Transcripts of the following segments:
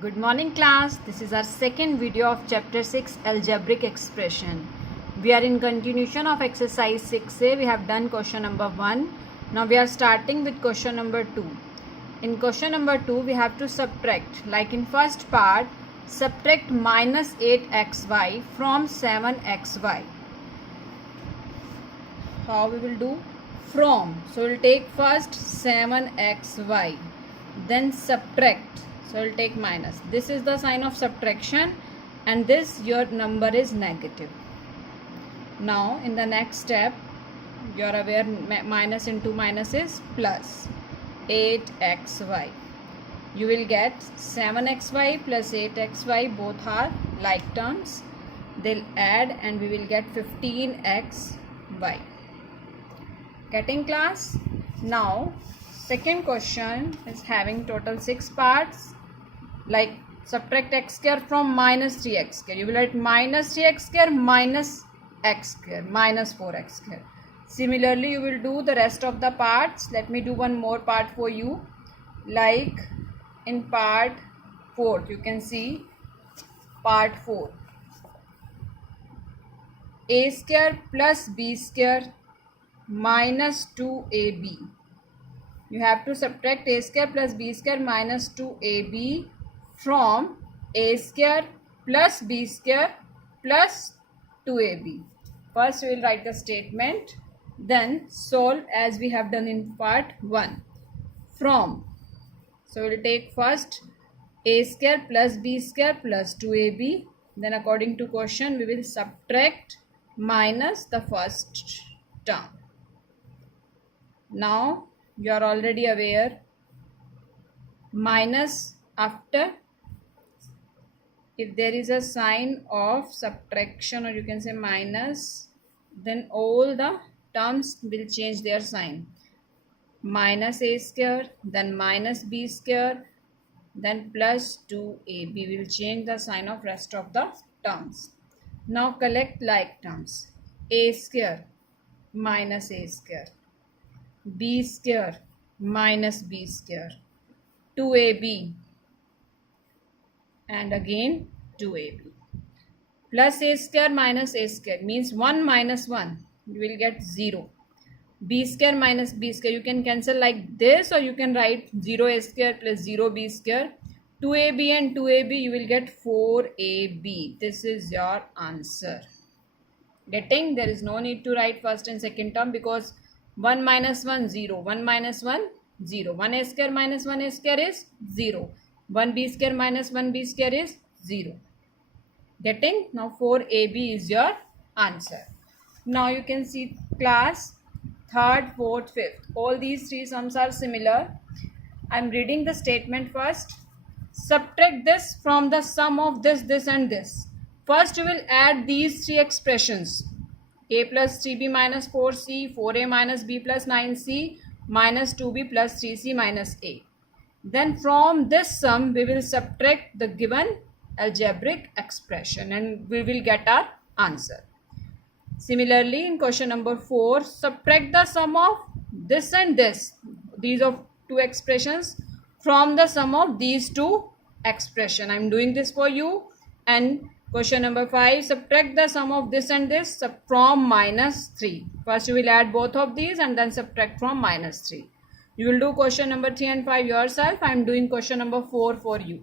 Good morning class. This is our second video of chapter 6 algebraic expression. We are in continuation of exercise 6A. We have done question number 1. Now we are starting with question number 2. In question number 2 we have to subtract, like in first part, subtract minus 8xy from 7xy. How we will do? From. So we will take first 7xy, then subtract. So we'll take minus. This is the sign of subtraction and this your number is negative. Now in the next step, you are aware minus into minus is plus 8xy. You will get 7xy plus 8xy, both are like terms. They'll add and we will get 15xy. Getting class? Now second question is having total 6 parts. Like subtract x square from minus 3x square. You will write minus 3x square minus x square minus 4x square. Similarly, you will do the rest of the parts. Let me do one more part for you. Like in part 4, you can see part 4. A square plus b square minus 2ab. You have to subtract a square plus b square minus 2ab from a square plus b square plus 2ab. First we will write the statement, then solve as we have done in part 1. From. So we will take first a square plus b square plus 2ab. Then according to question we will subtract minus the first term. Now you are already aware, minus after, if there is a sign of subtraction or you can say minus, then all the terms will change their sign. Minus a square, then minus b square, then plus 2ab will change the sign of rest of the terms. Now collect like terms. A square minus a square, b square minus b square, 2ab and again 2ab. Plus a square minus a square means 1 minus 1. You will get 0. B square minus b square. You can cancel like this or you can write 0a square plus 0b square. 2ab and 2ab you will get 4ab. This is your answer. Getting? There is no need to write first and second term because 1 minus 1 0. 1 minus 1 0. 1a square minus 1a square is 0. 1b square minus 1b square is 0. Getting? Now 4ab is your answer. Now you can see class, third, fourth, fifth. All these three sums are similar. I am reading the statement first. Subtract this from the sum of this, this and this. First you will add these three expressions. A plus 3b minus 4c, 4a minus b plus 9c, minus 2b plus 3c minus a. Then from this sum we will subtract the given algebraic expression and we will get our answer. Similarly, in question number 4, subtract the sum of this and this. These are two expressions from the sum of these two expressions. I am doing this for you. And question number 5, subtract the sum of this and this from minus 3. First you will add both of these and then subtract from minus 3. You will do question number 3 and 5 yourself. I am doing question number 4 for you.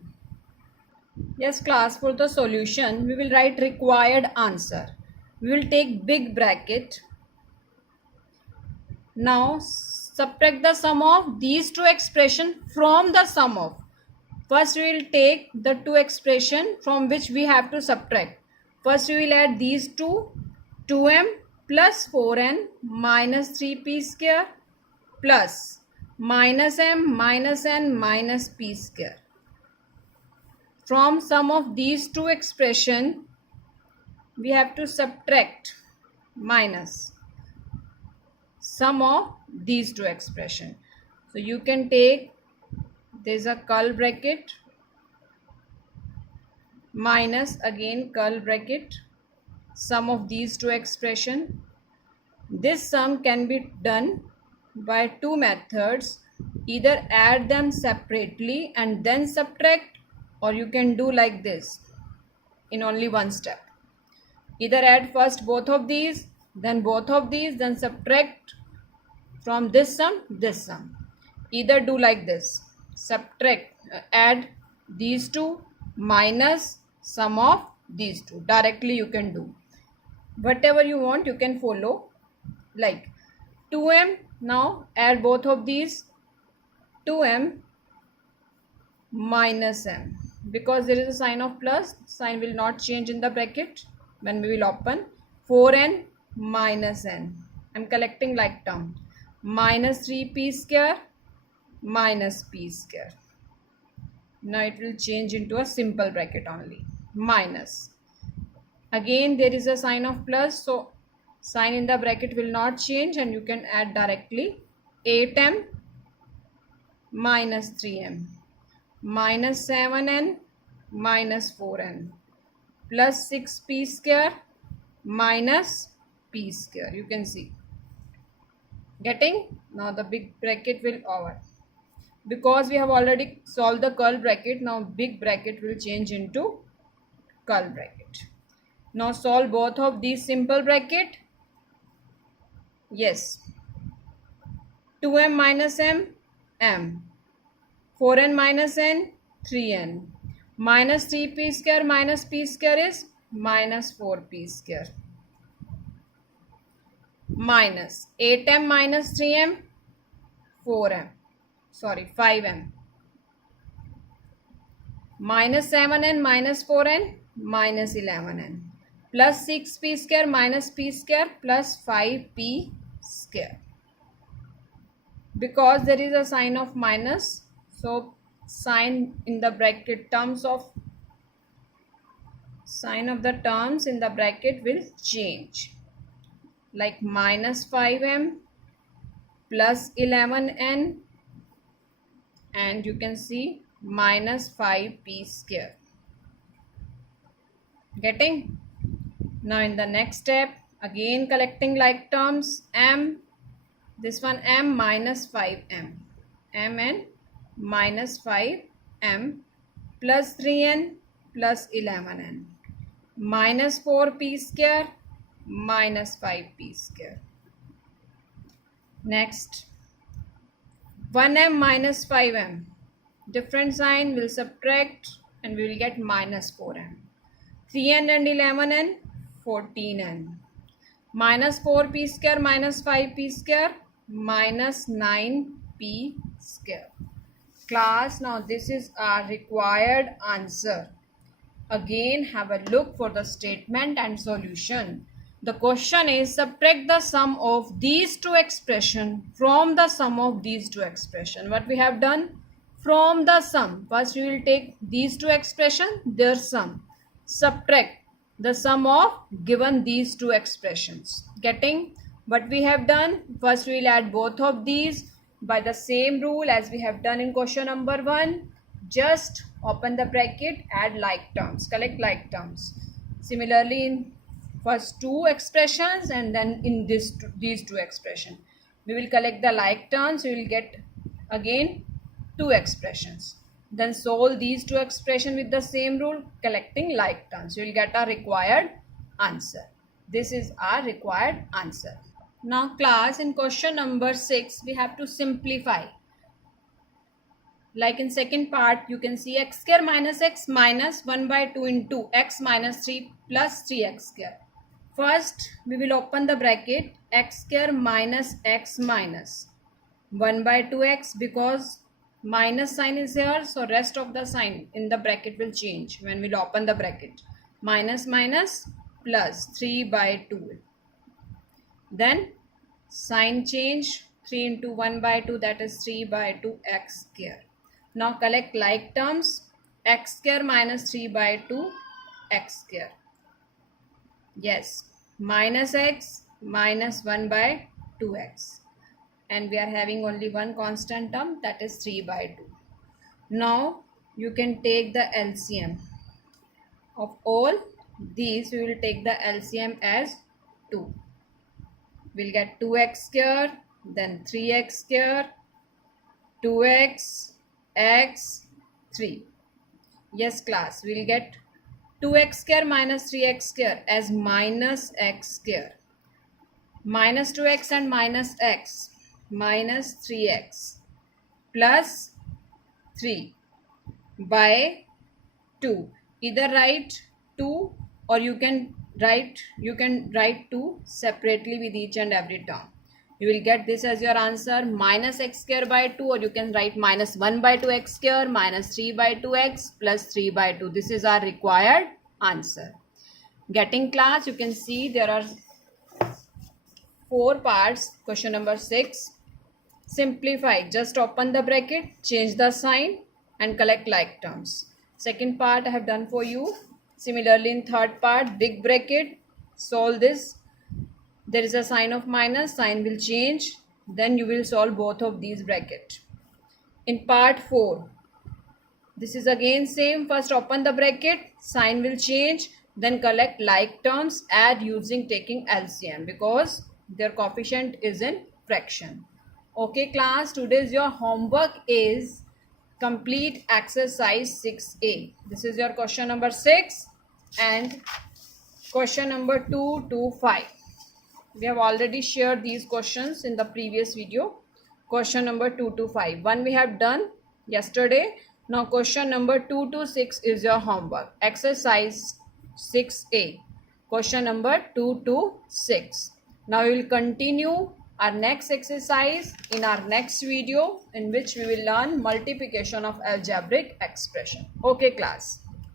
Yes class, for the solution we will write required answer. We will take big bracket. Now subtract the sum of these two expressions from the sum of. First we will take the two expressions from which we have to subtract. First we will add these two, 2m plus 4n minus 3p square plus minus m minus n minus p square. From sum of these two expressions we have to subtract minus sum of these two expressions. So you can take, there is a curl bracket, minus again curl bracket, sum of these two expressions. This sum can be done by two methods. Either add them separately and then subtract, or you can do like this in only one step. Either add first both of these, then both of these, then subtract from this sum. Either do like this, subtract, add these two minus sum of these two. Directly you can do. Whatever you want, you can follow. Like 2m, now add both of these, 2m minus m. Because there is a sign of plus, sign will not change in the bracket when we will open. 4n minus n. I am collecting like term. Minus 3p square minus p square. Now it will change into a simple bracket only. Minus. Again there is a sign of plus, so sign in the bracket will not change and you can add directly. 8m minus 3m minus 7n minus 4n plus 6p square minus p square. You can see. Getting? Now the big bracket will over. Because we have already solved the curl bracket, now big bracket will change into curl bracket. Now solve both of these simple bracket. Yes. 2m minus m, m. 4n minus n, 3n. Minus 3p square minus p square is minus 4p square. Minus 8m minus 3m, 4m. Sorry, 5m. Minus 7n minus 4n minus 11n. Plus 6p square minus p square plus 5p square. Because there is a sign of minus, so sign in the bracket sign of the terms in the bracket will change. Like minus 5m plus 11n, and you can see minus 5p square. Getting? Now in the next step, again collecting like terms. M, this one m minus 5m, m and minus 5m plus 3n plus 11n minus 4p square minus 5p square. Next, 1m minus 5m, different sign, will subtract and we will get minus 4m. 3n and 11n, 14n. Minus 4p square minus 5p square minus 9p square. Class, now this is our required answer. Again have a look for the statement and solution. The question is, subtract the sum of these two expressions from the sum of these two expressions. What we have done? From the sum. First we will take these two expressions, their sum. Subtract the sum of given these two expressions. Getting? What we have done? First we will add both of these by the same rule as we have done in question number 1. Just open the bracket, add like terms, collect like terms. Similarly in first two expressions and then in these two expressions, we will collect the like terms. We will get again two expressions. Then solve these two expressions with the same rule, collecting like terms. You will get a required answer. This is our required answer. Now class, in question number 6, we have to simplify. Like in second part, you can see x square minus x minus 1 by 2 into x minus 3 plus 3x square. First, we will open the bracket, x square minus x minus 1 by 2x, because minus sign is here, so rest of the sign in the bracket will change when we will open the bracket. Minus minus plus 3 by 2. Then sign change, 3 into 1 by 2, that is 3 by 2 x square. Now collect like terms, x square minus 3 by 2 x square. Yes, minus x minus 1 by 2x. And we are having only one constant term, that is 3 by 2. Now you can take the LCM of all these. We will take the LCM as 2. We'll get 2x square, then 3x square, 2x, x, 3. Yes class, we will get 2x square minus 3x square as minus x square. Minus 2x and minus x, minus 3x plus 3 by 2. Either write 2 or you can write 2 separately with each and every term. You will get this as your answer, minus x square by 2, or you can write minus 1 by 2 x square minus 3 by 2x plus 3 by 2. This is our required answer. Getting class, you can see there are 4 parts. Question number 6. Simplify. Just open the bracket, change the sign and collect like terms. Second part I have done for you. Similarly in third part, big bracket, solve this. There is a sign of minus, sign will change. Then you will solve both of these bracket. In part 4, this is again same. First open the bracket, sign will change. Then collect like terms, add using taking LCM because their coefficient is in fraction. Okay class, today's your homework is complete exercise 6a. This is your question number 6 and question number 2 to 5. We have already shared these questions in the previous video. Question number 2 to 5. One we have done yesterday. Now question number 2 to 6 is your homework. Exercise 6a. Question number 2 to 6. Now we will continue our next exercise in our next video, in which we will learn multiplication of algebraic expression. Okay class.